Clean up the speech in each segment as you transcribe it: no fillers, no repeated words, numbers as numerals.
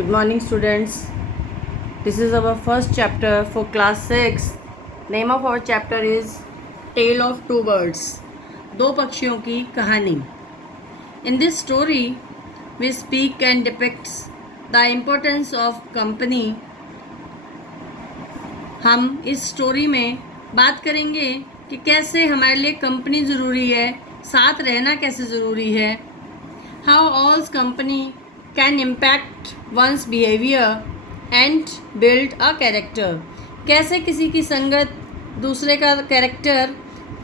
Good morning, students. This is our first chapter for class 6. Name of our chapter is Tale of Two Birds. दो पक्षियों की कहानी. In this story, we speak and depicts the importance of company. हम इस story में बात करेंगे कि कैसे हमारे लिए कंपनी ज़रूरी है, साथ रहना कैसे ज़रूरी है. How all's company can impact one's behavior and build a character. कैसे किसी की संगत दूसरे का कैरेक्टर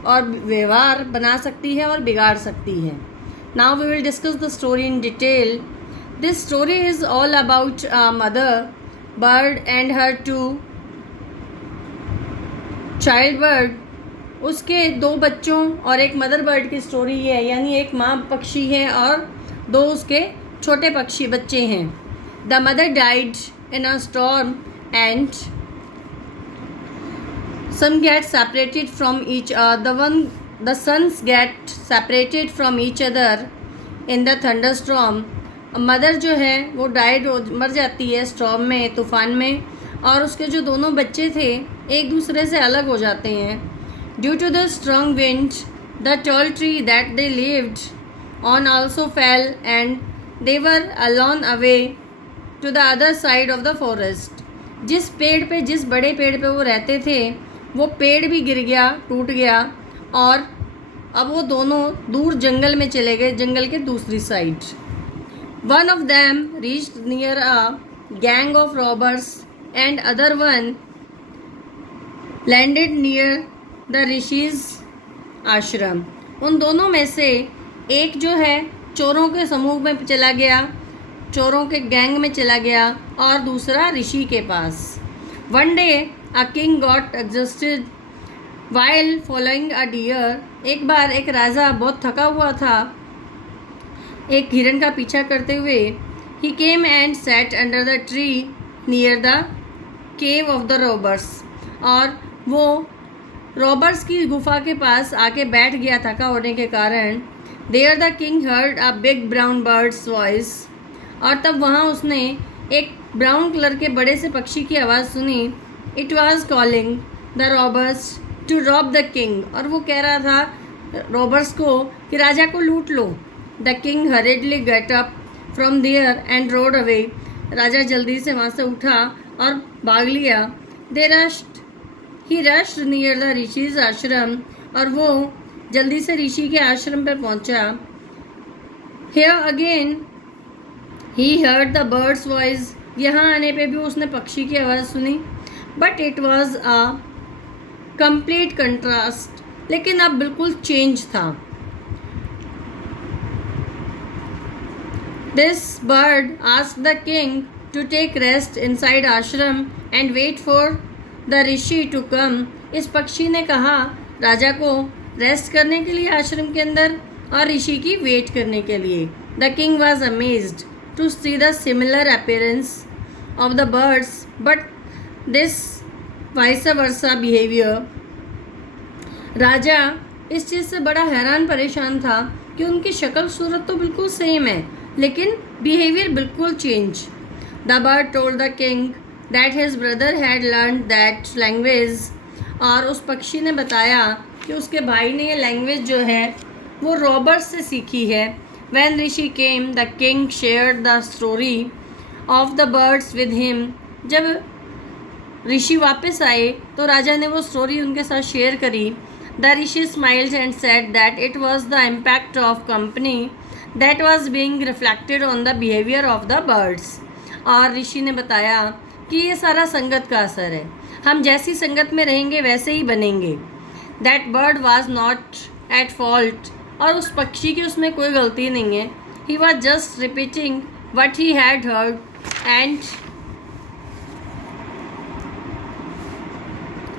और व्यवहार बना सकती है और बिगाड़ सकती है. Now we will discuss the story in detail. This story is all about a mother bird and her two child bird. उसके दो बच्चों और एक मदर बर्ड की स्टोरी है, यानी एक माँ पक्षी है और दो उसके छोटे पक्षी बच्चे हैं. The mother died in a storm and some get separated from each the sons get separated from each other in the thunderstorm. Mother जो है वो डाइड मर जाती है स्टॉर्म में, तूफान में, और उसके जो दोनों बच्चे थे एक दूसरे से अलग हो जाते हैं. Due to the strong wind the tall tree that they lived on also fell and they were alone away to the other side of the forest. जिस पेड़ पे, जिस बड़े पेड़ पे वो रहते थे, वो पेड़ भी गिर गया, टूट गया, और अब वो दोनों दूर जंगल में चले गए, जंगल के दूसरी side. One of them reached near a gang of robbers and other one landed near the ऋषि's आश्रम. उन दोनों में से एक जो है चोरों के समूह में चला गया, चोरों के गैंग में चला गया, और दूसरा ऋषि के पास. One day a king got exhausted while following a deer. एक बार एक राजा बहुत थका हुआ था एक हिरन का पीछा करते हुए. He came and sat under the tree near the cave of the robbers. और वो रॉबर्स की गुफा के पास आके बैठ गया थका होने के कारण. There the king heard a big brown bird's voice. और तब वहाँ उसने एक ब्राउन कलर के बड़े से पक्षी की आवाज़ सुनी. It was calling the robbers to rob the king. और वो कह रहा था रॉबर्स को कि राजा को लूट लो. The king hurriedly get up from there and rode away. राजा जल्दी से वहाँ से उठा और भाग लिया. They rushed he rushed near the rishi's ashram. और वो जल्दी से ऋषि के आश्रम पर पहुँचा. Here again he heard the birds voice. यहाँ आने पे भी उसने पक्षी की आवाज़ सुनी. But it was a complete contrast. लेकिन अब बिल्कुल चेंज था. This bird asked the king to take rest inside ashram and wait for the rishi to come. इस पक्षी ने कहा राजा को रेस्ट करने के लिए आश्रम के अंदर और ऋषि की वेट करने के लिए. The king was amazed to see the similar appearance of the birds but this vice versa behavior. राजा इस चीज़ से बड़ा हैरान परेशान था कि उनकी शक्ल सूरत तो बिल्कुल सेम है लेकिन बिहेवियर बिल्कुल change. The bird told the king that his brother had learned that language. और उस पक्षी ने बताया कि उसके भाई ने ये लैंग्वेज जो है वो रॉबर्स से सीखी है. When Rishi came, the king shared the story of the birds with him. जब ऋषि वापस आए तो राजा ने वो स्टोरी उनके साथ शेयर करी. The Rishi smiled and said that it was the impact of company that was being reflected on the behavior of the birds. और ऋषि ने बताया कि ये सारा संगत का असर है, हम जैसी संगत में रहेंगे वैसे ही बनेंगे. That bird was not at fault. और उस पक्षी की उसमें कोई गलती नहीं है. He was just repeating what he had heard and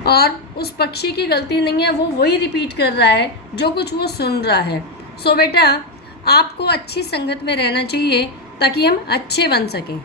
और उस पक्षी की गलती नहीं है, वो वही रिपीट कर रहा है जो कुछ वो सुन रहा है. सो बेटा, आपको अच्छी संगत में रहना चाहिए ताकि हम अच्छे बन सकें.